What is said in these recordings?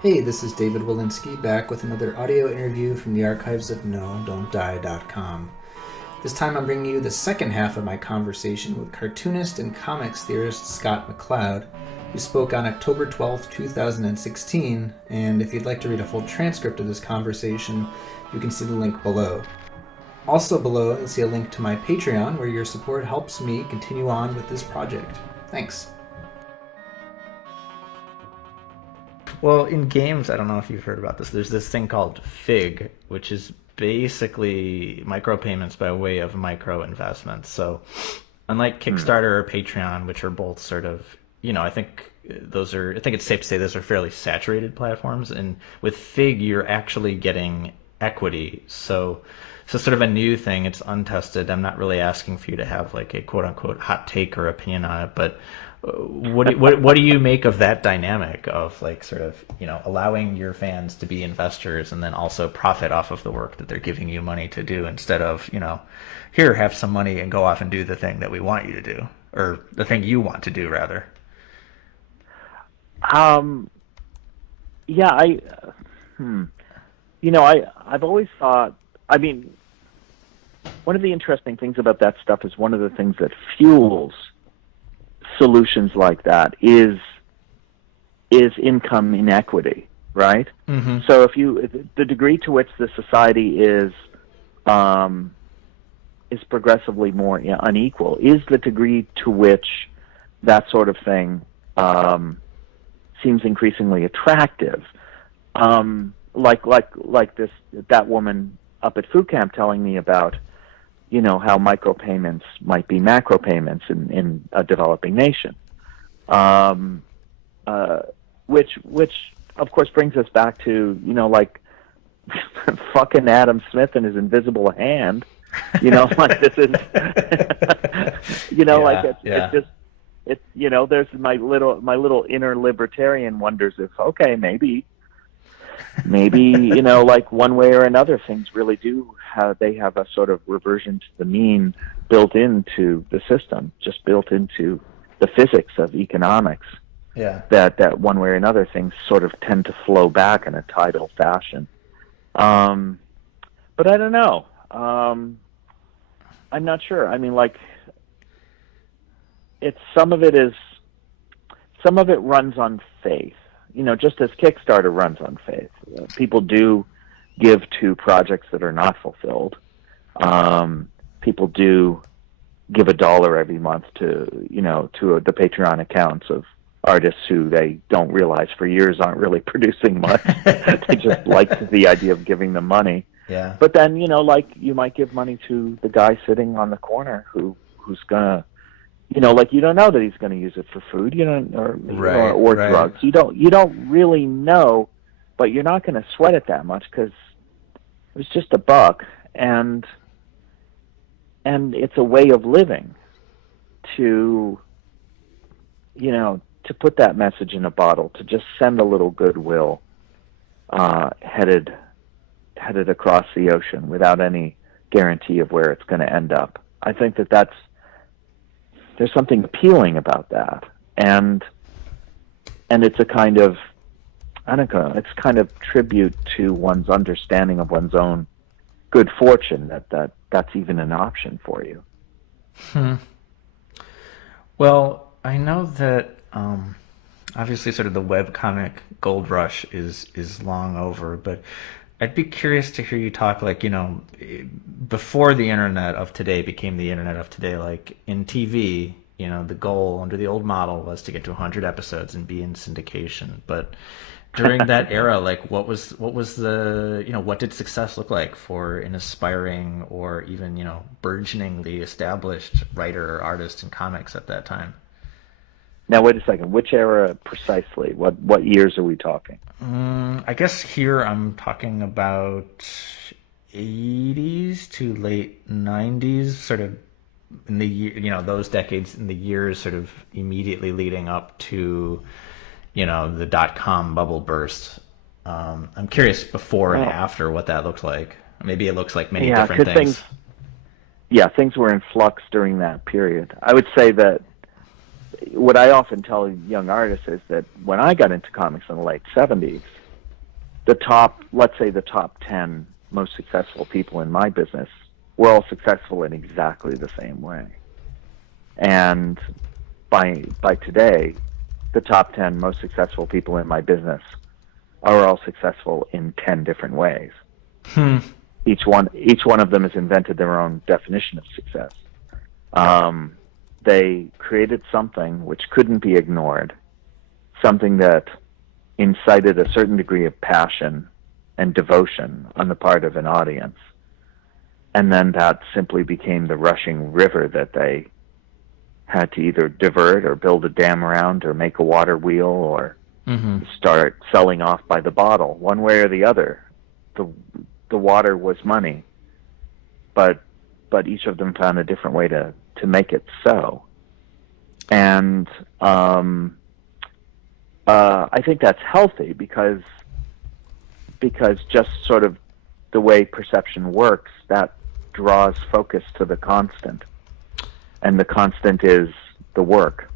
Hey, this is David Wolinsky back with another audio interview from the archives of NoDon'tDie.com. This time I'm bringing you the second half of my conversation with cartoonist and comics theorist Scott McCloud, who spoke on October 12, 2016, and if you'd like to read a full transcript of this conversation, you can see the link below. Also below, you'll see a link to my Patreon where your support helps me continue on with this project. Thanks. Well, in games, I don't know if you've heard about this. There's this thing called Fig, which is basically micropayments by way of micro investments. So, unlike Kickstarter or Patreon, which are both sort of, I think I think it's safe to say those are fairly saturated platforms. And with Fig, you're actually getting equity. So sort of a new thing. It's untested. I'm not really asking for you to have like a quote unquote hot take or opinion on it, but what do you make of that dynamic of like sort of allowing your fans to be investors and then also profit off of the work that they're giving you money to do instead of here, have some money and go off and do the thing that we want you to do, or the thing you want to do rather. Yeah, I've always thought, I mean, one of the interesting things about that stuff is one of the things that fuels solutions like that is income inequity, right? Mm-hmm. So the degree to which the society is progressively more unequal is the degree to which that sort of thing seems increasingly attractive. Like that woman up at food camp telling me about how micropayments might be macropayments in a developing nation, which of course brings us back to like fucking Adam Smith and his invisible hand, like this is it's just there's my little inner libertarian wonders if maybe like one way or another things really do have a sort of reversion to the mean built into the system, just built into the physics of economics. Yeah. That one way or another things sort of tend to flow back in a tidal fashion. But I don't know. I'm not sure. I mean, like, some of it runs on faith. Just as Kickstarter runs on faith. People do give to projects that are not fulfilled. People do give $1 every month to the Patreon accounts of artists who they don't realize for years aren't really producing much. They just like the idea of giving them money. Yeah. But then, like you might give money to the guy sitting on the corner who's gonna, like you don't know that he's going to use it for food, or Right. drugs. You don't really know, but you're not going to sweat it that much because it was just $1, and it's a way of living to put that message in a bottle, to just send a little goodwill headed across the ocean without any guarantee of where it's going to end up. I think there's something appealing about that, and it's a kind of, I don't know, it's kind of tribute to one's understanding of one's own good fortune that's even an option for you. Well, I know that obviously sort of the webcomic gold rush is long over, but I'd be curious to hear you talk like, before the internet of today became the internet of today, like in TV, the goal under the old model was to get to 100 episodes and be in syndication. But during that era, like what was the, what did success look like for an aspiring or even, burgeoningly established writer or artist in comics at that time? Now, wait a second. Which era precisely? What years are we talking? I guess here I'm talking about 80s to late 90s, sort of in the those decades, in the years sort of immediately leading up to the .com bubble burst. I'm curious before and after what that looked like. Maybe it looks like many different things. Things were in flux during that period. I would say that what I often tell young artists is that when I got into comics in the late 70s, let's say the top 10 most successful people in my business were all successful in exactly the same way. And by today, the top 10 most successful people in my business are all successful in 10 different ways. Each one of them has invented their own definition of success. They created something which couldn't be ignored, something that incited a certain degree of passion and devotion on the part of an audience. And then that simply became the rushing river that they had to either divert or build a dam around or make a water wheel or start selling off by the bottle. One way or the other, the water was money, but each of them found a different way to make it so. And I think that's healthy because just sort of the way perception works, that draws focus to the constant. And the constant is the work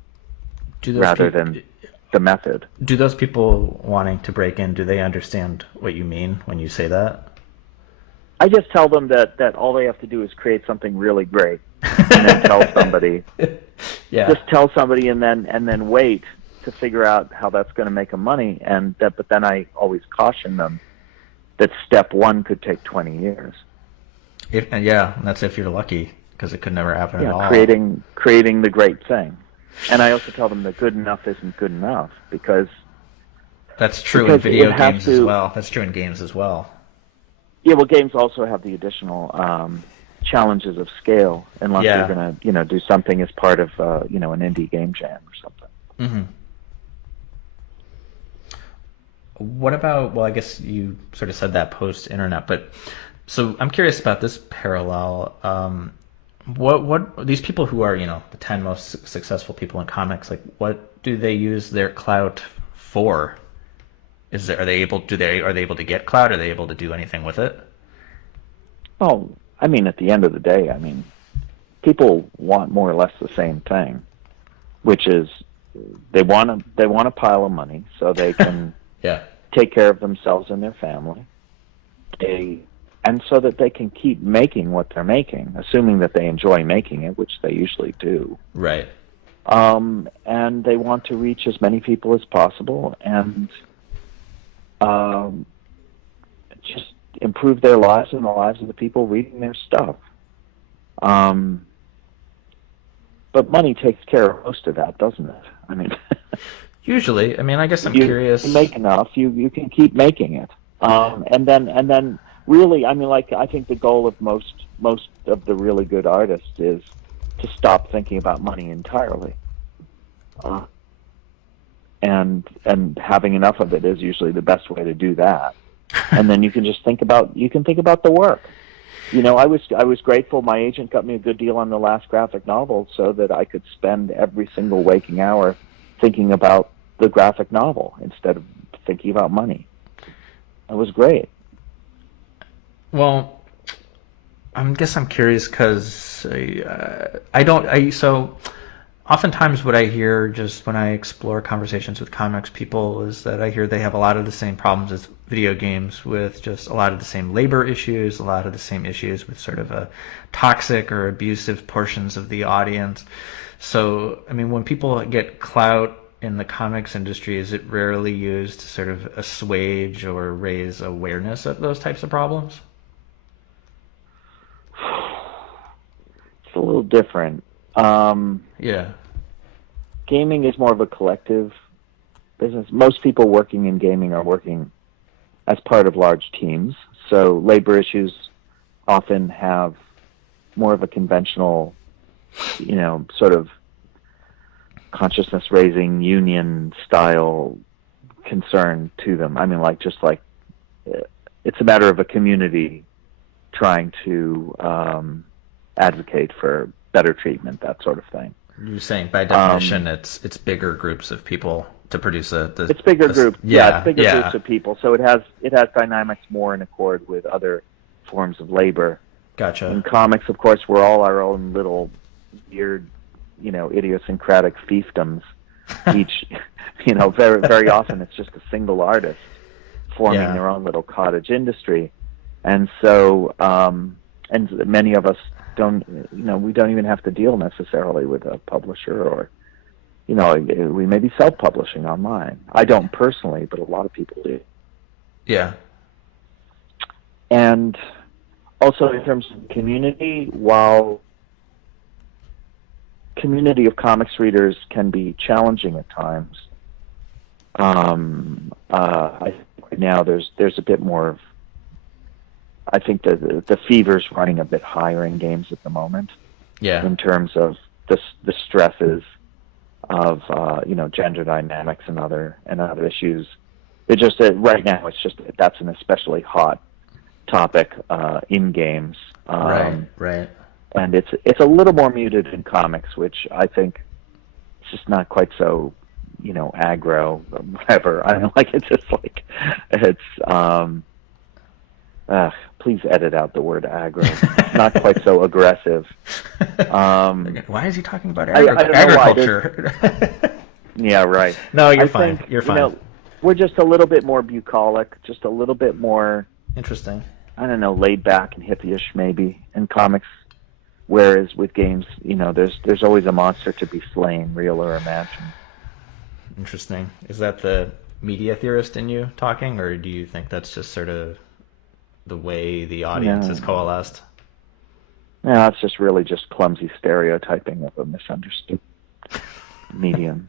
rather than the method. Do those people wanting to break in, do they understand what you mean when you say that? I just tell them that all they have to do is create something really great and then tell somebody. Just tell somebody and then wait to figure out how that's going to make them money. But then I always caution them that step one could take 20 years. And that's if you're lucky, because it could never happen at all. Creating the great thing. And I also tell them that good enough isn't good enough because that's true in video games as well. That's true in games as well. Yeah, well, games also have the additional challenges of scale, unless you're going to, do something as part of, an indie game jam or something. What about? Well, I guess you sort of said that post-internet, but so I'm curious about this parallel. What these people who are, the 10 most successful people in comics, like, what do they use their clout for? Are they able to get clout? Are they able to do anything with it? Well, I mean, at the end of the day, people want more or less the same thing, which is they want a pile of money so they can take care of themselves and their family. And so that they can keep making what they're making, assuming that they enjoy making it, which they usually do. Right. And they want to reach as many people as possible and just improve their lives and the lives of the people reading their stuff. But money takes care of most of that, doesn't it? Usually. I guess I'm curious. You make enough, you can keep making it. And then really, I think the goal of most of the really good artists is to stop thinking about money entirely. And having enough of it is usually the best way to do that. And then you can just think about the work. I was grateful my agent got me a good deal on the last graphic novel so that I could spend every single waking hour thinking about the graphic novel instead of thinking about money. It was great. Well, I guess I'm curious because so oftentimes what I hear just when I explore conversations with comics people is that I hear they have a lot of the same problems as video games, with just a lot of the same labor issues, a lot of the same issues with sort of a toxic or abusive portions of the audience. So, when people get clout in the comics industry, is it rarely used to sort of assuage or raise awareness of those types of problems? It's a little different. Gaming is more of a collective business. Most people working in gaming are working as part of large teams, so labor issues often have more of a conventional, sort of consciousness-raising union-style concern to them. It's a matter of a community trying to advocate for better treatment, that sort of thing. You're saying by definition, it's bigger groups of people to produce it's bigger groups. It's bigger groups of people. So it has dynamics more in accord with other forms of labor. Gotcha. In comics, of course, we're all our own little weird, idiosyncratic fiefdoms. Each, very, very often it's just a single artist forming their own little cottage industry. And so, and many of us don't, we don't even have to deal necessarily with a publisher, or, we may be self-publishing online. I don't personally, but a lot of people do. Yeah. And also in terms of community, while community of comics readers can be challenging at times, I think right now there's a bit more. I think the fever's running a bit higher in games at the moment. Yeah. In terms of the stresses of gender dynamics and other issues. It just right now that's an especially hot topic in games. Right. And it's a little more muted in comics, which I think it's just not quite so aggro or whatever. I don't know, like please edit out the word aggro. It's not quite so aggressive. Why is he talking about I don't agriculture? Yeah, right. No, you're fine. You're fine. We're just a little bit more bucolic, just a little bit more interesting. I don't know, laid back and hippie-ish maybe in comics. Whereas with games, there's always a monster to be slain, real or imagined. Interesting. Is that the media theorist in you talking, or do you think that's just sort of the way the audience is coalesced? No, it's just really just clumsy stereotyping of a misunderstood medium.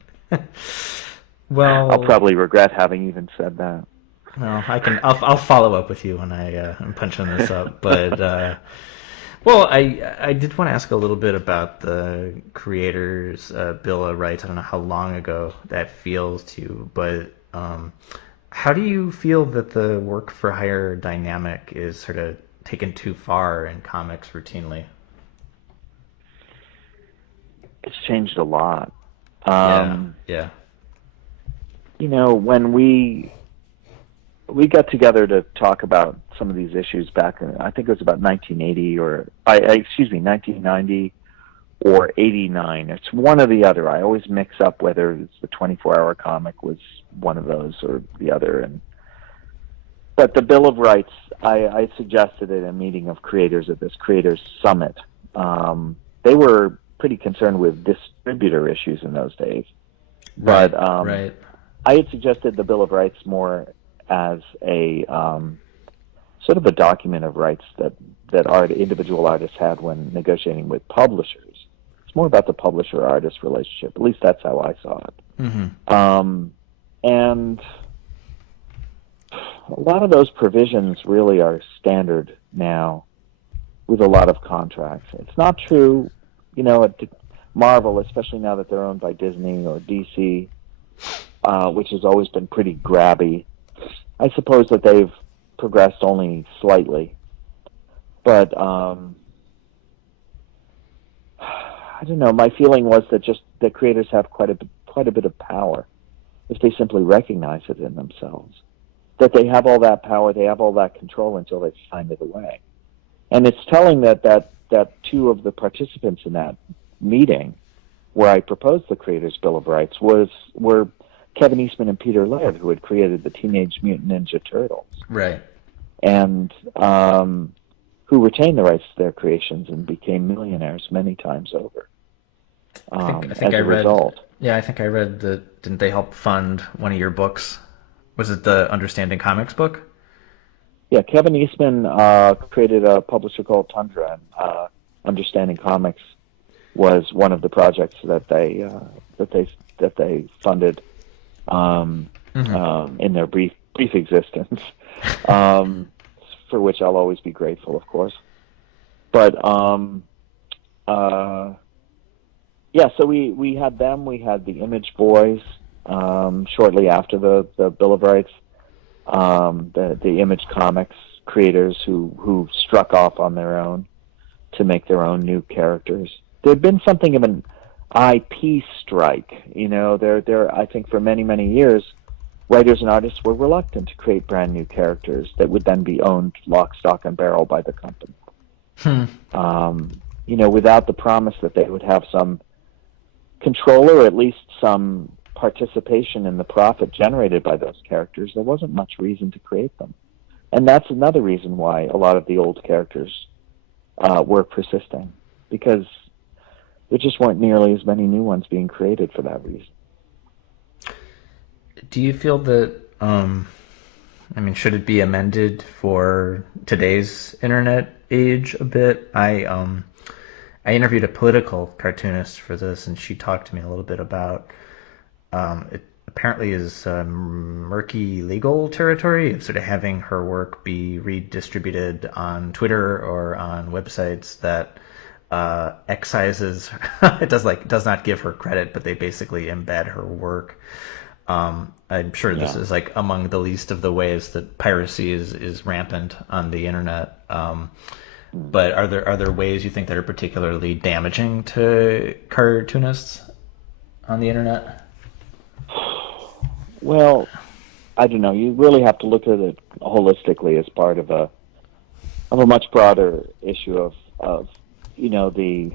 Well, I'll probably regret having even said that. Well, I'll follow up with you when I'm punching this up. But well, I did want to ask a little bit about the creators' Bill of Rights. I don't know how long ago that feels to you, but how do you feel that the work for hire dynamic is sort of taken too far in comics routinely? It's changed a lot. Yeah. When we got together to talk about some of these issues back in, I think it was about 1980 or 1990 or 89. It's one or the other. I always mix up whether it's the 24-hour comic was one of those or the other. But the Bill of Rights, I suggested at a meeting of creators at this Creators Summit. They were pretty concerned with distributor issues in those days. Right, but right. I had suggested the Bill of Rights more as a sort of a document of rights that individual artists had when negotiating with publishers. It's more about the publisher-artist relationship. At least that's how I saw it. Mm-hmm. And a lot of those provisions really are standard now with a lot of contracts. It's not true, at Marvel, especially now that they're owned by Disney or DC, which has always been pretty grabby. I suppose that they've progressed only slightly, but I don't know. My feeling was that just the creators have quite a bit of power if they simply recognize it in themselves. That they have all that power, they have all that control until they've signed it away. And it's telling that two of the participants in that meeting, where I proposed the Creators' Bill of Rights, were Kevin Eastman and Peter Laird, who had created the Teenage Mutant Ninja Turtles. Right. And who retained the rights to their creations and became millionaires many times over. I think as I a read. Result. Yeah, I think I read that. Didn't they help fund one of your books? Was it the Understanding Comics book? Yeah, Kevin Eastman created a publisher called Tundra, and Understanding Comics was one of the projects that they funded in their brief existence, for which I'll always be grateful, of course. But yeah, so we had them. We had the Image Boys shortly after the Bill of Rights. The Image Comics creators who struck off on their own to make their own new characters. There'd been something of an IP strike. I think for many years, writers and artists were reluctant to create brand new characters that would then be owned lock, stock, and barrel by the company. Without the promise that they would have some control or at least some participation in the profit generated by those characters, there wasn't much reason to create them. And that's another reason why a lot of the old characters were persisting, because there just weren't nearly as many new ones being created for that reason. Do you feel that, should it be amended for today's internet age a bit? I interviewed a political cartoonist for this, and she talked to me a little bit about it apparently is murky legal territory of sort of having her work be redistributed on Twitter or on websites that excises it does not give her credit, but they basically embed her work. I'm sure this is like among the least of the ways that piracy is rampant on the internet. But are there ways you think that are particularly damaging to cartoonists on the internet? Well, I don't know. You really have to look at it holistically as part of a much broader issue of the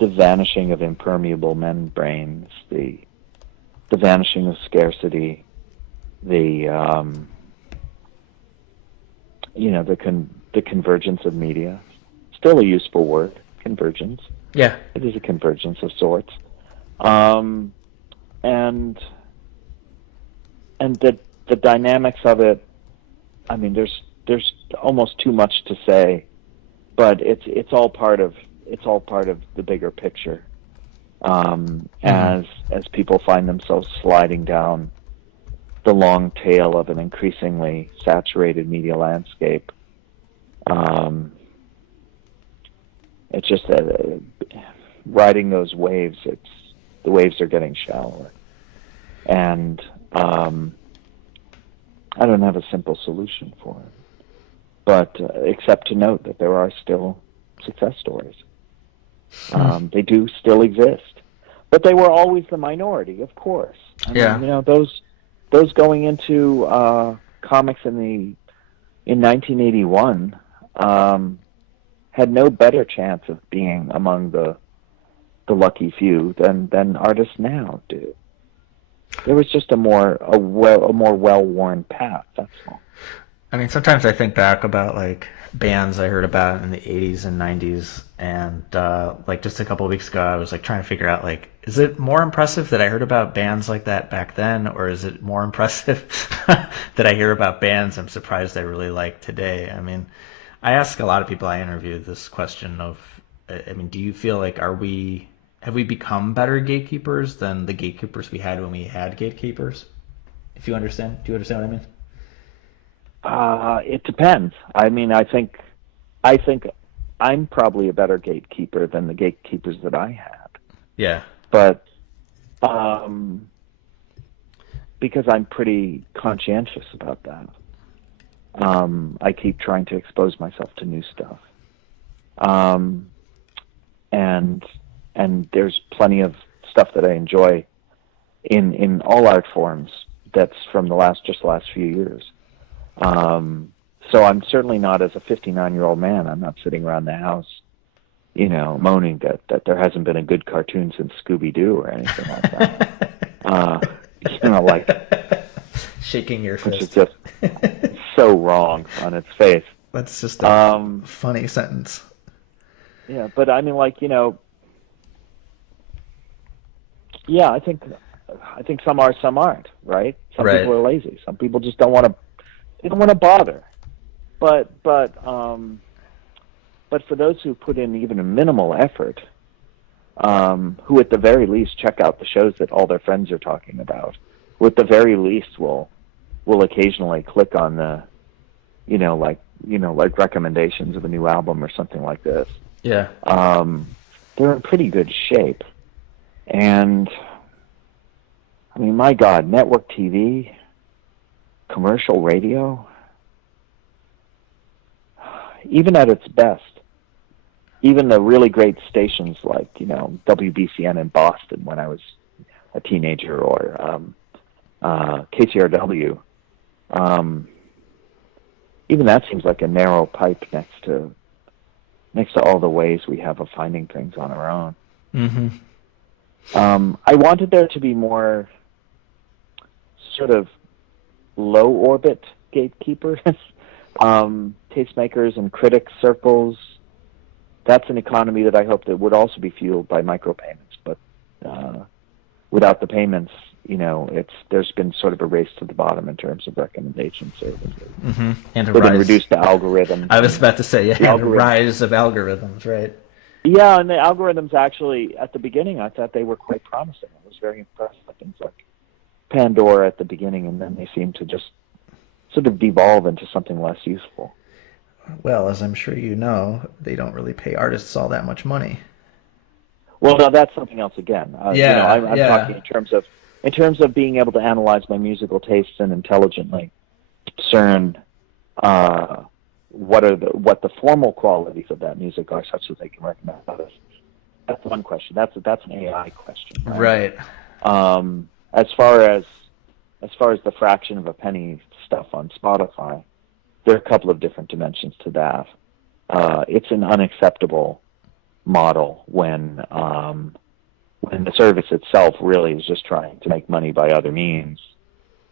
vanishing of impermeable membranes, the vanishing of scarcity, the convergence of media. Still a useful word, convergence. Yeah, it is a convergence of sorts. And the dynamics of it. I mean, there's almost too much to say, but it's all part of the bigger picture. As people find themselves sliding down the long tail of an increasingly saturated media landscape, it's just riding those waves. The waves are getting shallower, and I don't have a simple solution for it, but except to note that there are still success stories. They do still exist, but they were always the minority, of course. I mean, those going into comics in 1981 had no better chance of being among the lucky few than artists now do. There was just a more well-worn path. That's all. I mean, sometimes I think back about like bands I heard about in the 80s and 90s, and like just a couple of weeks ago, I was like trying to figure out like, is it more impressive that I heard about bands like that back then, or is it more impressive that I hear about bands I'm surprised I really like today? I mean, I ask a lot of people I interview this question of, I mean, do you feel like have we become better gatekeepers than the gatekeepers we had when we had gatekeepers? If you understand, do you understand what I mean? It depends. I mean, I think I'm probably a better gatekeeper than the gatekeepers that I had. Yeah. But because I'm pretty conscientious about that, I keep trying to expose myself to new stuff. And there's plenty of stuff that I enjoy in all art forms that's from the last few years. So I'm certainly not, as a 59-year-old man, I'm not sitting around the house, moaning that there hasn't been a good cartoon since Scooby-Doo or anything like that. Like shaking your fist. Which is just so wrong on its face. That's just a funny sentence. Yeah, but I mean, like, yeah, I think some are, some aren't, right? Some people are lazy. Some people just don't want to bother. But for those who put in even a minimal effort, who at the very least check out the shows that all their friends are talking about, who at the very least will occasionally click on the, like recommendations of a new album or something like this. Yeah. They're in pretty good shape. And I mean, my God, network TV, commercial radio, even at its best, even the really great stations like, WBCN in Boston when I was a teenager, or KCRW, even that seems like a narrow pipe next to all the ways we have of finding things on our own. Mm-hmm. I wanted there to be more sort of low orbit gatekeepers, tastemakers and critic circles. That's an economy that I hope that would also be fueled by micropayments. But without the payments, there's been sort of a race to the bottom in terms of recommendation services. Mm-hmm. And a They've been rise. reduced to algorithms. I was about to say, yeah, the algorithm. rise of algorithms, right? Yeah, and the algorithms actually, at the beginning, I thought they were quite promising. I was very impressed by things like Pandora at the beginning, and then they seemed to just sort of devolve into something less useful. Well, as I'm sure you know, they don't really pay artists all that much money. Well, now that's something else again. I'm yeah. talking in terms of being able to analyze my musical tastes and intelligently discern what the formal qualities of that music are, such that they can recommend others. That's one question. That's an AI question, Right. As far as the fraction of a penny stuff on Spotify, there are a couple of different dimensions to that. It's an unacceptable model when the service itself really is just trying to make money by other means,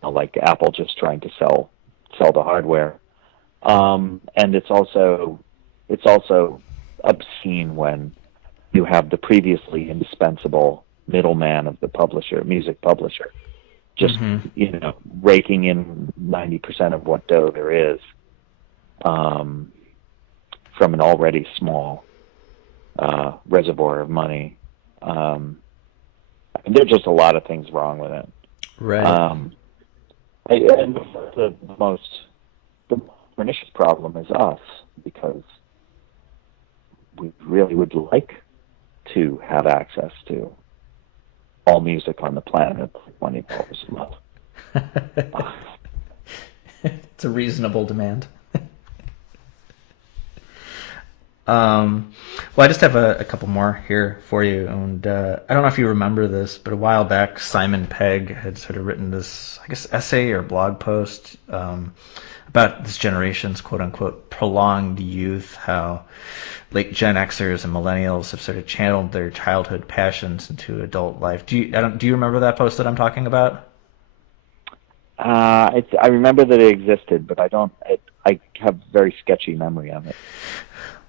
like Apple just trying to sell the hardware. And it's also obscene when you have the previously indispensable middleman of the music publisher, just raking in 90% of what dough there is from an already small reservoir of money. There's just a lot of things wrong with it. Right. And the most pernicious problem is us, because we really would like to have access to all music on the planet for $20 a month. It's a reasonable demand. Well, I just have a couple more here for you, and I don't know if you remember this, but a while back, Simon Pegg had sort of written this, I guess, essay or blog post about this generation's quote-unquote prolonged youth, how late Gen Xers and millennials have sort of channeled their childhood passions into adult life. Do you remember that post that I'm talking about? I remember that it existed, but I have very sketchy memory of it.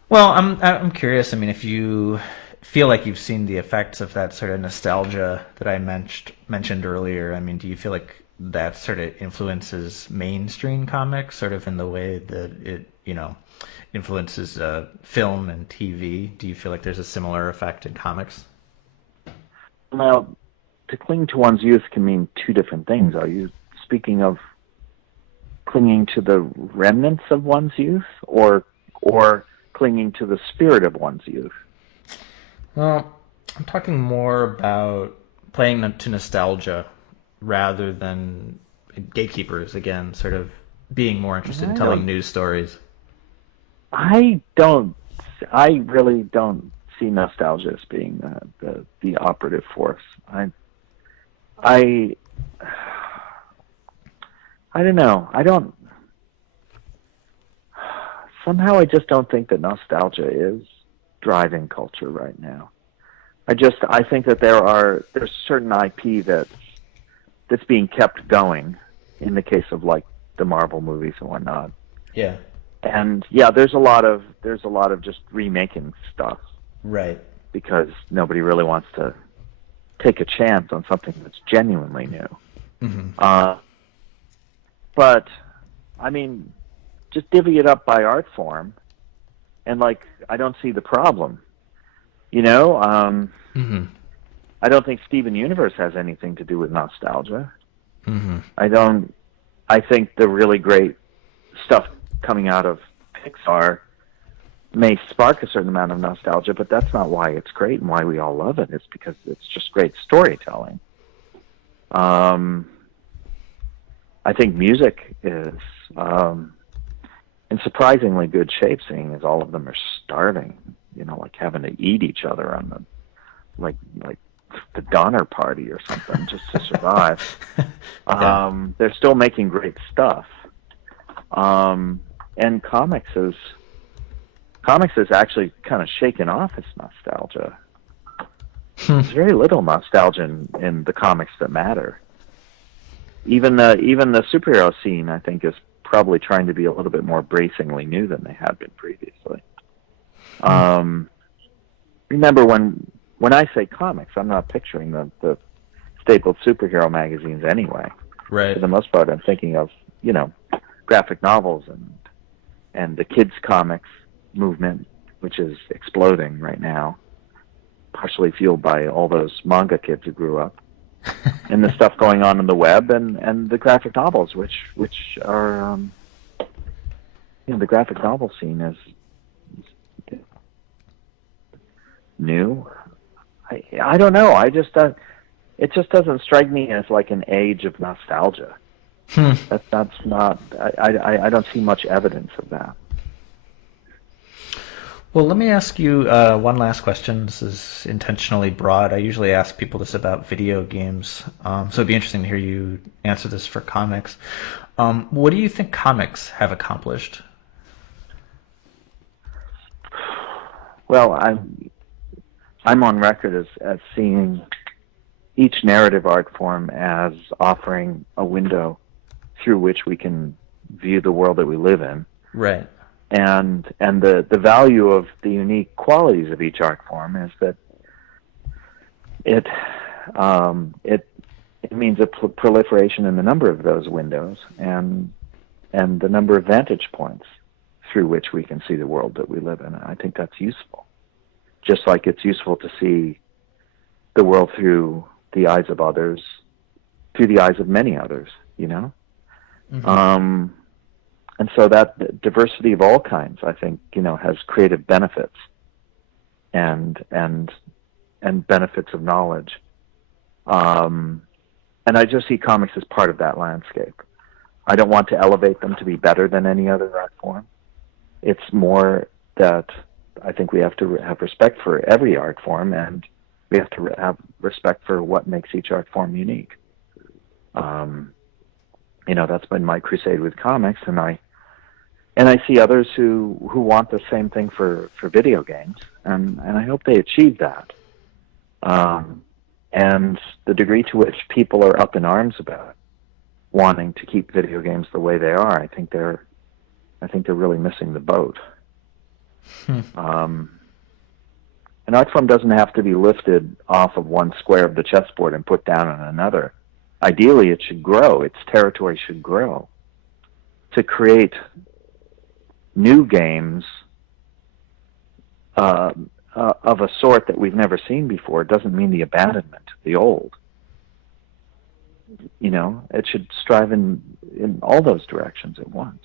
Well, I'm curious. I mean, if you feel like you've seen the effects of that sort of nostalgia that I mentioned earlier, I mean, do you feel like that sort of influences mainstream comics, sort of in the way that it, influences film and TV? Do you feel like there's a similar effect in comics? Well, to cling to one's youth can mean two different things. Are you speaking of clinging to the remnants of one's youth, or clinging to the spirit of one's youth? Well, I'm talking more about playing to nostalgia rather than gatekeepers, again, sort of being more interested in telling news stories. I really don't see nostalgia as being the operative force. I don't know. Somehow I just don't think that nostalgia is driving culture right now. I think that there's certain IP that's being kept going in the case of like the Marvel movies and whatnot. Yeah. And yeah, there's a lot of just remaking stuff. Right. Because nobody really wants to take a chance on something that's genuinely new. Mm-hmm. But I mean, just divvy it up by art form, and like I don't see the problem. Mm-hmm. I don't think Steven Universe has anything to do with nostalgia. Mm-hmm. I think the really great stuff coming out of Pixar may spark a certain amount of nostalgia, but that's not why it's great and why we all love it. It's because it's just great storytelling. I think music is in surprisingly good shape, seeing as all of them are starving, like having to eat each other on the like the Donner Party or something just to survive. Yeah. They're still making great stuff. And comics is actually kind of shaken off its nostalgia. There's very little nostalgia in the comics that matter. Even the superhero scene, I think, is probably trying to be a little bit more bracingly new than they had been previously. Remember, when I say comics, I'm not picturing the staple superhero magazines anyway. Right. For the most part, I'm thinking of, graphic novels and the kids' comics movement, which is exploding right now, partially fueled by all those manga kids who grew up, and the stuff going on in the web, and the graphic novels, which are, the graphic novel scene is new. I don't know. It just doesn't strike me as like an age of nostalgia. That's not. I don't see much evidence of that. Well, let me ask you one last question. This is intentionally broad. I usually ask people this about video games, so it'd be interesting to hear you answer this for comics. What do you think comics have accomplished? Well, I'm on record as seeing each narrative art form as offering a window through which we can view the world that we live in. Right. And the value of the unique qualities of each art form is that it means a proliferation in the number of those windows and the number of vantage points through which we can see the world that we live in. I think that's useful. Just like it's useful to see the world through the eyes of others, through the eyes of many others, And so that diversity of all kinds, I think, has creative benefits and benefits of knowledge. And I just see comics as part of that landscape. I don't want to elevate them to be better than any other art form. It's more that I think we have to have respect for every art form, and we have to have respect for what makes each art form unique. That's been my crusade with comics, and I see others who want the same thing for video games, and I hope they achieve that. And the degree to which people are up in arms about wanting to keep video games the way they are, I think they're really missing the boat. An art form doesn't have to be lifted off of one square of the chessboard and put down on another. Ideally, it should grow. Its territory should grow. To create new games of a sort that we've never seen before doesn't mean the abandonment of the old. It should strive in all those directions at once.